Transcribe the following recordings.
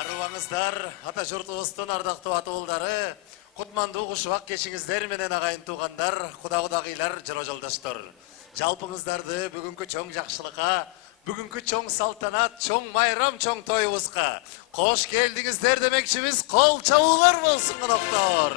Арыбаңыздар, ата жұртыбыздың ардактуу атуулдары, кутмандуу кушубак кечиңиздер менен агайын туугандар, кудагыйлар, жыро жолдоштор. Жалпыңыздарды бүгүнкү чоң жакшылыкка, бүгүнкү чоң салтанат, чоң майрам, чоң тоюбузга кош келдиңиздер демекчибиз. Кол чабуулар болсун, коноктор.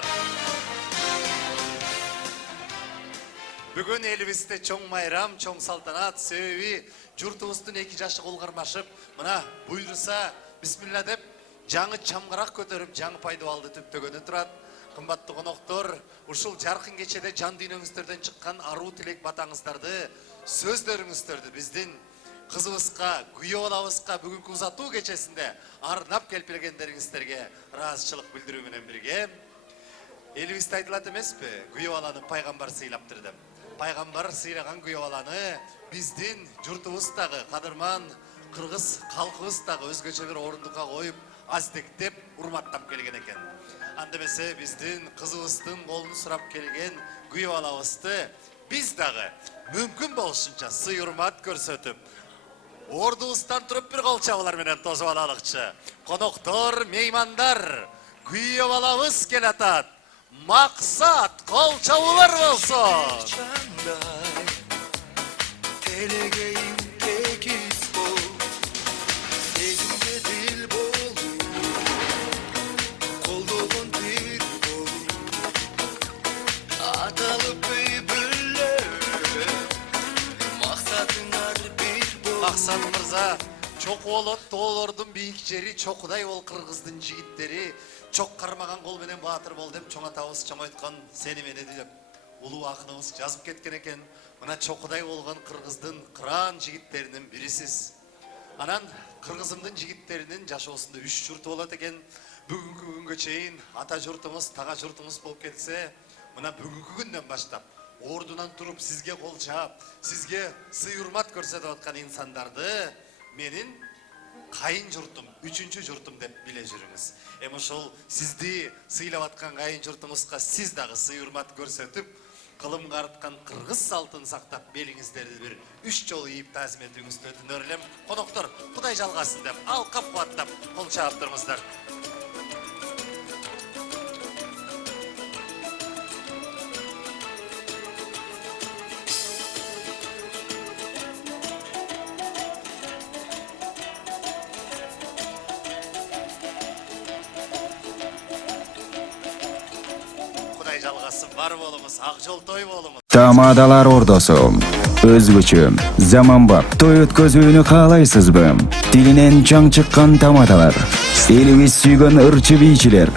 Бүгүн элибизде чоң майрам, чоң салтанат, себеби журтубуздун эки жашы колгармашып, мына буйруса бисмилла деп жаңы чамгарак көтөрүп, жаңы пайдабалды түптөгөнү турат. Кымбаттуу коноктор, ушул жаркын кечеде жан дүйнөңүздөрдөн чыккан аруу тилек батаңыздарды, сөздөрүңүздөрдү биздин кызыбызга, күйөө балабызга бүгүнкү узатуу кечесинде арнап келпиргендериңиздерге ыраазычылык билдирүү менен бирге элибизде айтылат эмеспи? Күйөө баланы пайгамбар сыйлаптыр деп. Пайгамбар сыйлаган күйөө баланы биздин журтубуздагы кадырман кыргыз калкыбыз дагы өзгөчө бир орундукка коюп, аздектеп, урматтап келген экен. Анда эмесе биздин кызыбыздын колун сурап келген күйөө балабызды биз дагы мүмкүн болушунча сый урмат көрсөтүп, ордубуздан туруп бир кол чабуулар менен тосуп алалыкчы. Коноктор, меймандар, күйөө балабыз келатат. Максат, кол чабуулар болсун. Максат мырза, чок болот тоолордун бийик жери, чокудай бол кыргыздын жигиттери, чок кармаган кол менен баатыр бол деп чоң атабыз чоңойткон сени мени деп улуу акыныбыз жазып кеткен экен. Мына чокудай болгон кыргыздын кыраан жигиттеринин бирисиз. Анан кыргызымдын жигиттеринин жашоосунда 3 журту болот экен. Бүгүнкү күнгө чейин ата журтумуз, тага журтумуз болуп кетсе, мына бүгүнкү күндөн баштап ордунан туруп сизге кол чаап, сизге сый урмат көрсөтүп аткан инсандарды менин кайын журтум, 3-чү журтум деп биле жүрүңүз. Эми ошол сизди сыйлап аткан кайын журтуңузга сиз дагы сый урмат көрсөтүп, кылымга арткан кыргыз салтын сактап, белиңиздерди бир 3 жолу ийип таазим этүүңүздү өтүнөр элем. Коноктор, Кудай жалгасын деп, алкап кубаттап кол чаап турыңуздар. Жалгасын бар болуңуз, ак жол той болуңуз. Тамадалар ордосу. Өзгөчө, заманбап той өткөзүүнү каалайсызбы? Тилинен чаң чыккан тамадалар. Элибиз сүйгөн ырчы бийчилер.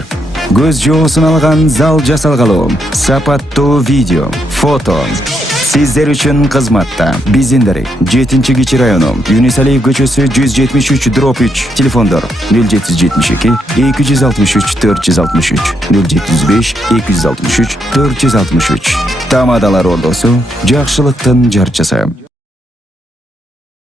Көз жоосун алган зал жасалгалуу. Сапаттуу видео, фото. Сиздер үчүн кызматта. Биздин 7-Кичи району, Юнисалиев көчөсү 173/3. Телефондор 0772 263 463 075 263 463. Тамадалар ордосу, жакшылыктын жарчысы.